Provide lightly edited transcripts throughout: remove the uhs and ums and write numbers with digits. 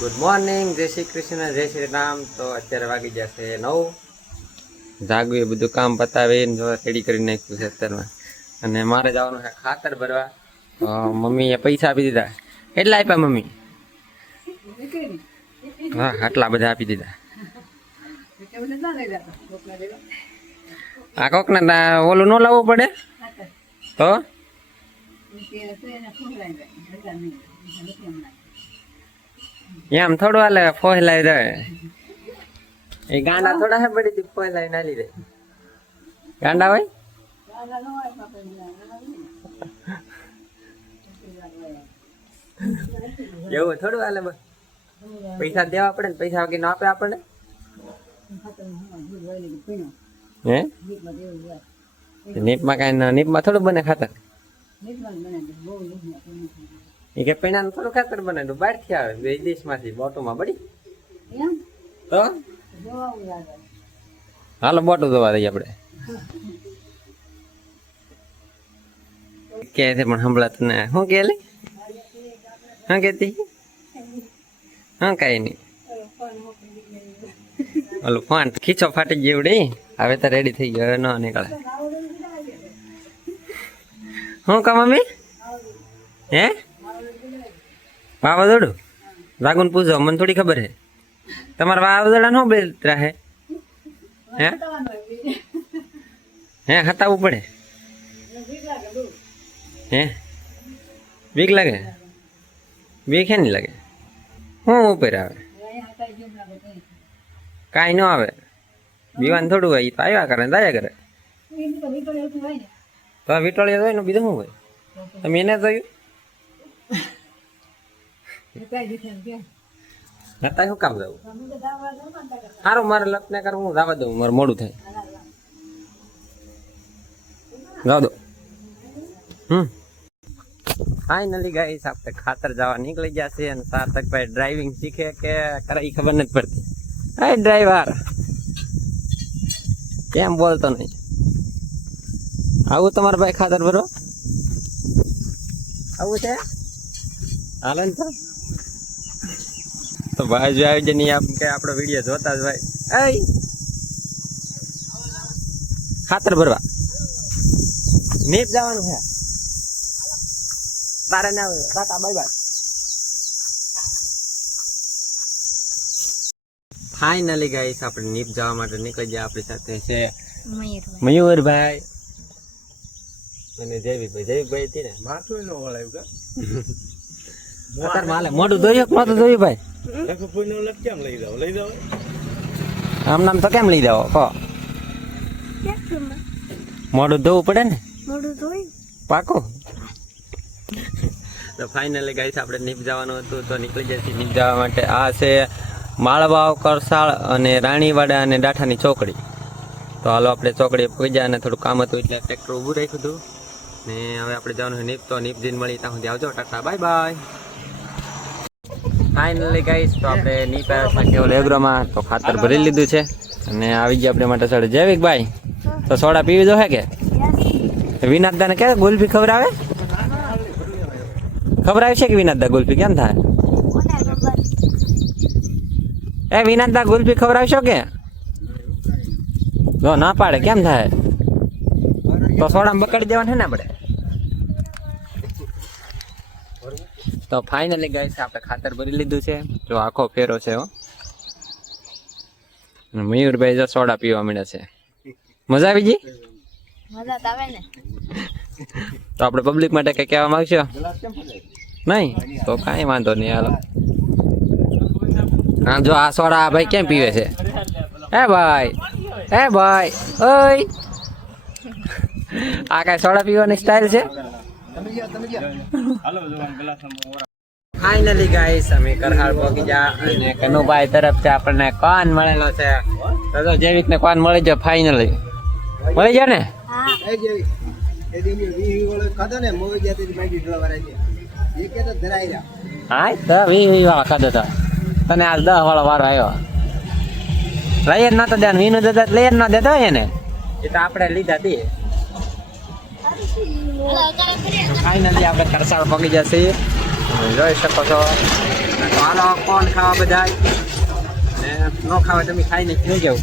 Good morning, જય શ્રી કૃષ્ણ, જય શ્રી રામ. તો અત્યારે વાગી જશે 9. જાગવું એ બધું કામ પતાવીને જો રેડી કરી નાખ્યું છે અત્યારમાં. અને મારે જવાનું છે ખાતર ભરવા. મમ્મીએ પૈસા આપી દીધા. કેટલા આપ્યા મમ્મી? હા, આટલા બધા આપી દીધા. આ કોકને ઓલું ન લાવવું પડે તો એમ થોડું હાલે, ફોહલાઈ જાય. એ ગાંડા થોડા હે પડી ફોહલાઈ ના લીધે ગાંડા હોય. એવું થોડું હાલે. પૈસા દેવા પડે ને, પૈસા વગર ન આપે આપણને. હે નીપમાં કઈ નીપમાં થોડું બને ખાતર. એ કે પૈણા થોડું ખાતર બને, બહાર થી આવે વિદેશ માંથી બોટોમાં બળી. તો હાલો બોટું જોવા દઈએ આપડે. કે છે પણ સંભળાતું ને. શું કે લે? હા કેતી હા કઈ નઈ. ઓલું ફોન ખીચો ફાટી ગયું. હવે તો રેડી થઈ ગયો, હવે ન નીકળે. શું કા મમ્મી? હે વાવાઝોડું? રાગુન પૂછો, મને થોડી ખબર હે. તમારે વાવાઝોડા નો બેતરા હે? હે હતાવવું પડે? હે બીક લાગે? બીક હે નહીં લાગે? શું ઉપર આવે? કાંઈ ન આવે. બીવાન થોડું હોય, તો આવ્યા કરે દાયા કરે. તો વિટોળિયા હોય ને બીજું શું હોય? તમે એને જોયું હતા? શું કામ જવું? સારું, મારે લપને કરું, હું જવા દઉં, મારે મોડું થાય. જવા દો. ફાઇનલી ગાઈસ આપણે ખાતર જવા નીકળી ગયા છે. અને સાર્થકભાઈ ડ્રાઇવિંગ શીખે કે કરે એ ખબર નથી પડતી. હા ડ્રાઈવર કેમ બોલતો નહીં? આવું તમારા ભાઈ ખાતર ભરો? આવું છે? હાલે ને તો ભાઈ જો આવી જાય આમ કે આપણો વિડીયો જોતા જ ભાઈ. ખાતર ભરવા નીપ જવાનું છે. તારે ના Tata bye bye. Finally guys આપણે નીપ જવા માટે નીકળી ગયા. આપણી સાથે છે મયુરભાઈ અને જયવીભાઈ. જયવીભાઈ હતી ને માથું ન વળાયું કે મોઢું ધોયું, માથું ધોયું ભાઈ. કેમ લઈ જાવ? લઈ જાવ આમ નામ તો કેમ લઈ જાવ? કહો. મોઢું ધોવું પડે ને. મોઢું ધોયું પાકો. તો ફાઇનલી ગાઈસ આપણે નીપ જવાનું હતું તો નીકળી જશે નીપ જવા માટે. આ છે માળવાવ, કરસાળ અને રાણીવાડા અને ડાઠાની ચોકડી. તો હાલો આપણે ચોકડી પહોંચ્યા અને થોડું કામ હતું એટલે ટ્રેક્ટર ઊભું રાખ્યું હતું. ને હવે આપણે જવાનું નીપ. તો નીપ જઈને મળી ત્યાં સુધી આવજો. Tata bye bye. Finally guys તો આપણે નીપ આવ્યા છે કેવલ એગ્રોમાં. તો ખાતર ભરી લીધું છે અને આવી ગયા આપણે માટે સાડે. જૈવિકભાઈ તો સોડા પીવી દો હે કે? વિનાતદાને કે ગુલ્ફી ખવડાવે? ખવડાવે છે કે વિનાતદા ગુલ્ફી? કેમ થાય? એ વિનાતદા ગુલ્ફી ખવડાવશો કે? જો ના પાડે કેમ થાય? તો સોડામાં બકાડી દેવાનું છે ને આપણે. તો ફાઇનલી ગાઈસ આપણે ખાતર ભરી લીધું છે. જો આખો ફેરો છે. મયુરભાઈ જો સોડા પીવા મળ્યા છે. મજા આવી ગઈ? મજા આવે ને. તો આપણે પબ્લિક માટે કઈ કહેવા માંગશો? નહીં તો કાંઈ વાંધો નહીં. હાલો. હા જો આ સોડા ભાઈ કેમ પીવે છે? હે ભાઈ, હે ભાઈ, ઓય આ કઈ સોડા પીવાની સ્ટાઇલ છે? ફાઇનલી ગાઈસ અમે કરહાળ પહોંચી ગયા અને કનુભાઈ તરફથી આપણને કોન મળેલો છે. તો જેવીક ને કોન મળી જાય. ફાઇનલી મળી જાય ને? હા તો 20 વાળા ખાધો તો તને આજ 10 વાળો વારો આવ્યો. લઈ જ નતો દે વીનું દેતા લઈ જ ન દેતો હોય ને. એ તો આપણે લીધા હતી. ફાઇનલી આપણે કરસાળ પગી જશે. જોઈ શકો છો હાલો કોણ ખાવા બધા ને ન ખાવા તમે ખાઈને થઈ જાવ.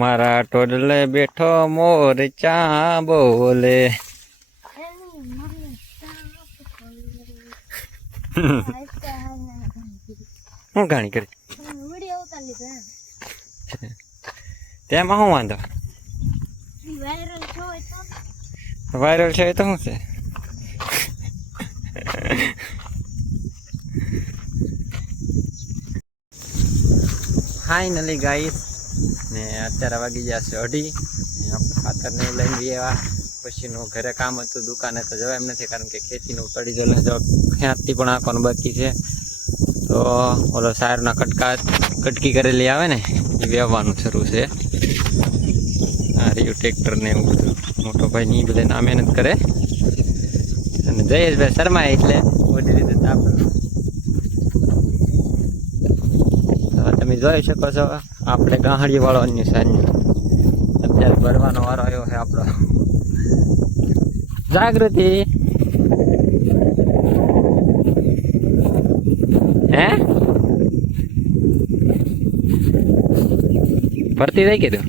મારા ટોડલે બેઠો મોર ચા બોલે. હું ગાણી કરી તેમાં શું વાંધો? વાયરલ છે તો શું છે? ફાઇનલી ગાઈસ ને અત્યારે વાગી ગયા છે 2:30 ને આપણે ખાતરને લઈને આવ્યા. પછીનું ઘરે કામ હતું, દુકાને તો જવાય એમ નથી કારણ કે ખેતીનું પડી જલે જો ક્યાંથી પણ આંકવાનું બાકી છે. તો ઓલો સારના કટકી કરેલી આવે ને એ વેવવાનું શરૂ છે. આ રહ્યું ટ્રેક્ટર ને એવું બધું. મોટો ભાઈ ની બધા ના મહેનત કરે અને જયેશભાઈ શર્મા એટલે બધી રીતે તાપ. તમે જોઈ શકો છો આપણે ગાહડી વાળવાની સાંજ અત્યારે ભરવાનો વારો આવ્યો છે આપણો. જાગૃતિ હે ભરતી થઈ કીધું.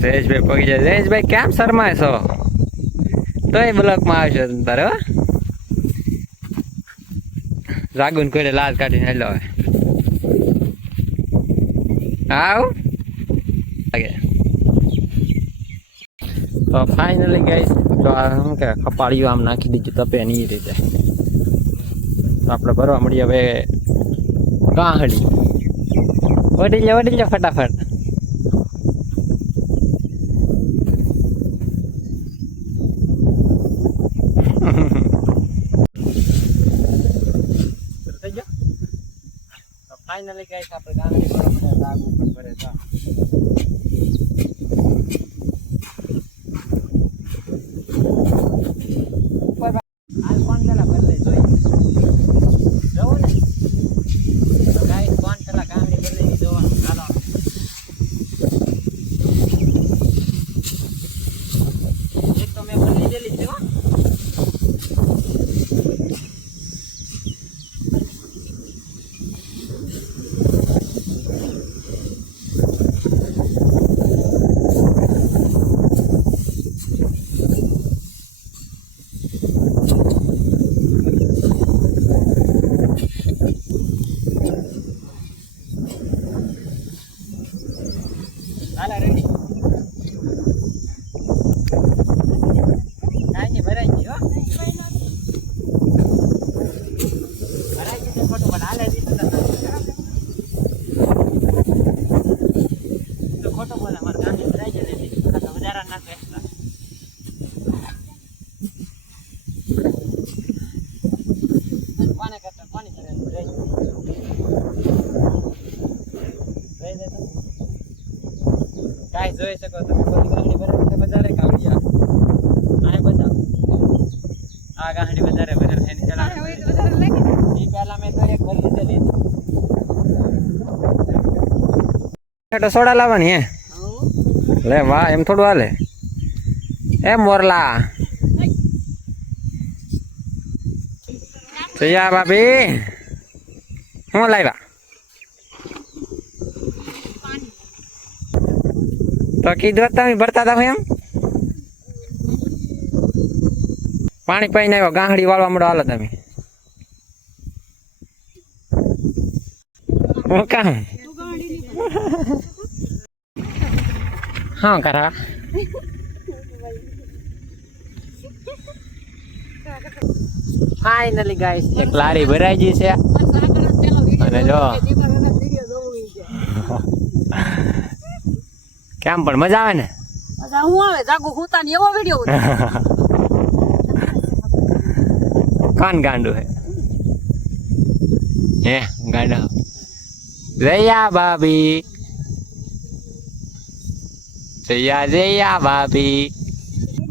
જયેશભાઈ પગી જાય. જયેશભાઈ કેમ શરમાય છો? તોય બ્લોકમાં આવશો તારે. જાગુન કોઈ લાલ કાઢીને હેલો આવ. તો ફાઇનલી ગાઈસ તો શું કે કપાળીઓ આમ નાખી દીધું તપે ને એ રીતે. તો આપણે ભરવા મળીએ હવે ગાહડી. વડી લે ફટાફટ. ફાઇનલી ગાઈસ આપણે ગાહડી ભરવા લાગુ પર ભરે તો હાલ કોણ પેલા ભર લે જોઈ જવું ને. તો ગાઈસ કોણ પેલા ગાહડી ભર લઈ જોવાનું. હાલો એક તો મેં ભરી દેલી છે. હાલા રેડી કાંઈ ભરાઈ ગયો. ભરાઈ ગયું તો ખોટું પણ હાલે દીધું તો ખોટું બોલે. મારે ગાંધી ભરાઈ જાય તો વધારા નાખે એક્સ્ટ્રા. કોને કરતા કોની કરે ભરાઈ જાય તો ગાઈસ જોઈ શકો તમે બધી ગાંડી ભરેલી છે. વધારે કાઢ્યા આ બધા આ ગાંડી વધારે ભરેલ છે. એ પહેલા મેં તો એક ભરી દીધેલી તો સોડા લાવવાની હે લે. વાહ એમ થોડું હાલે એ મોરલા. સૈયા ભાભી હું લાવ્યા તો કીધું તમે ભરતા હતા એમ. પાણી પાઈને આવ્યો ગાંહડી વાળવા મળો. હાલો તમે હું કામ હા કરા. ફાઇનલી ગાઈસ એક લારી ભરાઈ ગઈ છે અને જો કેમ પણ મજા આવે ને. હું આવે જાગુ હુતાની એવો વિડિયો કાન ગાંડું હે ગાંડા. જયા ભાભી જયા ભાભી.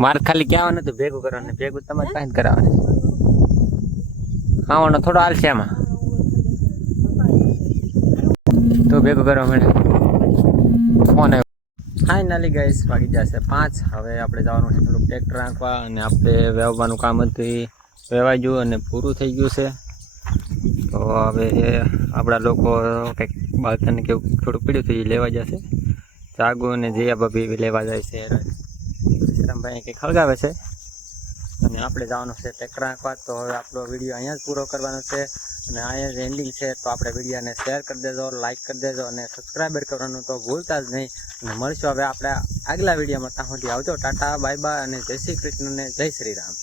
મારે ખાલી કહેવાનું હતું ભેગું કરવાનું. ભેગું તમારે પાસે કરાવવાનું. ખાવાનો થોડો હાલશે આમાં તો ભેગું કરવા મળે. ફોન આવ્યો ફાઇનલી ગાઈસ વાગી જશે 5. હવે આપણે જવાનું છે થોડુંક ટ્રેક્ટર આંકવા અને આપણે વેવવાનું કામ હતું એ વેવાઈ ગયું અને પૂરું થઈ ગયું છે. તો હવે આપણા લોકો કંઈક બાળકને કેવું થોડુંક પીડ્યું હતું એ લેવા જશે. જાગુ અને જયા ભાભી લેવા જાય છે. રામભાઈ કંઈક ખળગાવે છે અને આપણે જવાનું છે ટ્રેક્ટર આંકવા. તો હવે આપણો વિડીયો અહીંયા જ પૂરો કરવાનો છે અને અહીંયા જ એન્ડિંગ છે. તો આપણે વિડીયોને શેર કરી દેજો, લાઇક કરી દેજો અને સબસ્ક્રાઈબર કરવાનું તો ભૂલતા જ નહીં. અને મળશું હવે આપણે આગલા વિડીયોમાં. ત્યાં સુધી આવજો. ટાટા, બાય બાય અને જય શ્રી કૃષ્ણ ને જય શ્રી રામ.